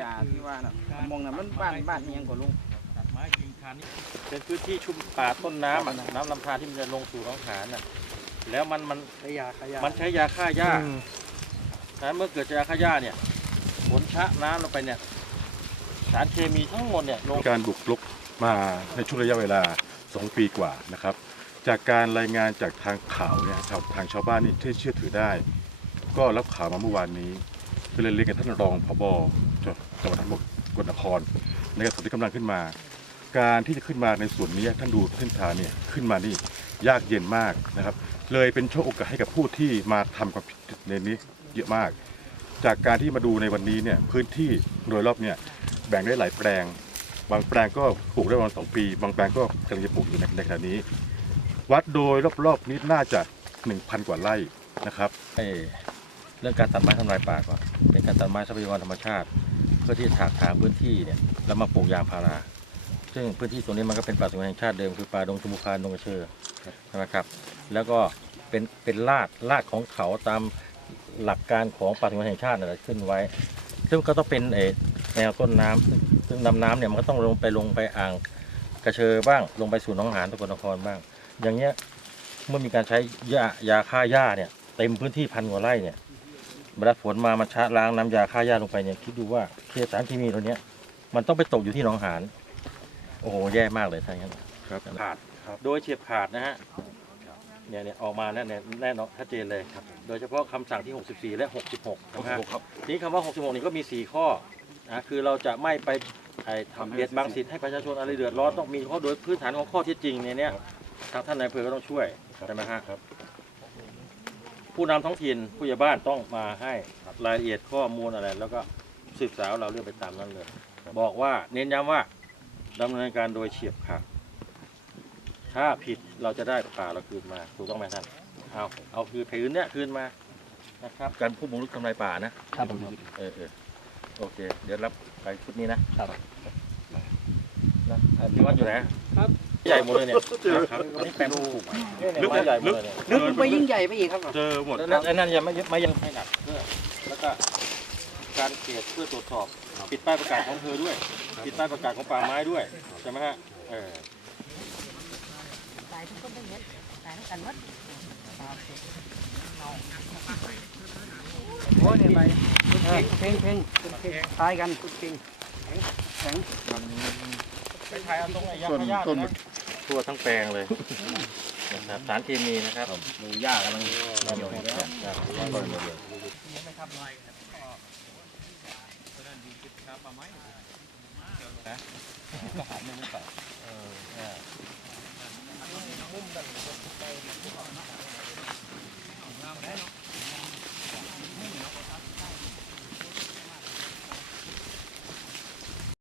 ยาที่ว่าน่ะมองน่ะมันบ้านบ้านเอียงกว่าลุงตัดไม้ยิงคานนี่เป็นพื้นที่ชุ่มป่าต้นน้ำอะน้ำลำธารที่มันจะลงสู่หนองหานน่ะแล้วมันมันขยาขยามันใช้ยาฆ่าหญ้านะเมื่อเกิดยาฆ่าหญ้าเนี่ยฝนชะน้ำลงไปเนี่ยสารเคมีทั้งหมดเนี่ยลงการบุกรุกมาในช่วงระยะเวลา 2 ปีกว่านะครับ จากการรายงานจากทางข่าวเนี่ยทางทางชาวบ้านนี่ที่เชื่อถือได้ ก็รับข่าวมาเมื่อวานนี้ ก็เลยเรียนกับท่านรองผบจังหวัดทั้งหมดกนครนะครับส่วนที่กำลังขึ้นมา การที่จะขึ้นมาในส่วนนี้ท่านดูเส้นทางเนี่ยขึ้นมานี่ยากเย็นมากนะครับ เลยเป็นโชคโอกาสให้กับผู้ที่มาทำความผิดในนี้เยอะมาก จากการที่มาดูในวันนี้เนี่ยพื้นที่โดยรอบเนี่ยแบ่งได้หลายแปลง บางแปลงก็ปลูกได้ประมาณสองปี บางแปลงก็กำลังจะปลูกอยู่ในในขณะนี้ วัดโดยรอบๆนี้น่าจะ 1,000 กว่าไร่นะครับ เรื่องการตัดไม้ทำลายป่าก่อนเป็นการตัดไม้ทรัพยากรธรรมชาติ เพื่อที่จะถากถางพื้นที่เนี่ยแล้วมาปลูกยางพารา ซึ่งพื้นที่ตรงนี้มันก็เป็นป่าสงวนแห่งชาติเดิมคือป่าดงชมพูพานดงกระเชอใช่ไหมครับ แล้วก็เป็นเป็นลาดลาดของเขาตามหลักการของป่าสงวนแห่งชาตินั่นแหละขึ้นไว้ ซึ่งก็ต้องเป็นเอแนวต้นน้ำซึ่งซึ่งลำน้ำเนี่ยมันก็ต้องลงไปลงไปอ่างกระเชอบ้างลงไปสู่หนองหานสกลนครบ้าง อย่างเงี้ยเมื่อมีการใช้ยายาฆ่าหญ้าเนี่ยเต็มพื้นที่พันกว่าไร่เนี่ย เวลาฝนมามันชะล้างน้ำยาฆ่าหญ้าลงไปเนี่ยคิดดูว่าเคสารเคมีตัวเนี้ย มันต้องไปตกอยู่ที่หนองหานโอ้โหแย่มากเลยท่านครับครับขาดโดยเฉียบขาดนะฮะเนี่ยเนี่ยออกมาแล้วเนี่ยแน่นอนชัดเจนเลยครับโดยเฉพาะคำสั่งที่ 64 และ 66นะฮะทีนี้คำว่า 66 นี่ก็มี 4 ข้อนะคือเราจะไม่ไปไอ้ทำเบียดบังสิทธิ์ให้ประชาชนอะไรเดือดร้อนต้องมีข้อโดยพื้นฐานของข้อเที่จริงเนี่ยเนี่ยทางท่านนายอำเภอก็ต้องช่วยใช่ไหมฮะ ผู้นำท้องถิ่นผู้ใหญ่บ้านต้องมาให้รายละเอียดข้อมูลอะไร แล้วก็สืบสาวเราเรื่องไปตามนั้นเลย บอกว่าเน้นย้ำว่าดำเนินการโดยเฉียบขาดถ้าผิดเราจะได้ป่าเราคืนมาถูกต้องไหมท่านเอาเอาคือผืนเนี้ยคืนมานะครับการผู้บุกรุกทำลายป่านะครับผมเออเออโอเค เดี๋ยวรับไปชุดนี้นะครับนะอะพี่วัดอยู่ไหนครับ ใหญ่หมดเลยเนี่ยครับอันนี้แปลงปลูกเนี่ยเนี่ยไม้ใหญ่หมดเลยเนี่ยนึกไปยิ่งใหญ่ไปอีกครับเจอหมดแล้วนั่นไอ้นั่นยังไม่ไม่ยังให้หนักเพื่อแล้วก็การเกียรเพื่อตรวจสอบปิดป้ายประกาศของอำเภอด้วย ปิดป้ายประกาศของป่าไม้ด้วยใช่ไหมฮะเออตายทุกคนได้เห็นตายทั้งกันหมดโอ้ยเนี่ยไปเพลงเพลงเพลงตายกันคุณเพลงแข็งแข็งไปถ่ายเอาตรงไหนยาขยะนะ ทั่วทั้งแปลงเลยนะครับสารเคมีนะครับหมูย่ากำลังเนี่ยวอยู่นครับ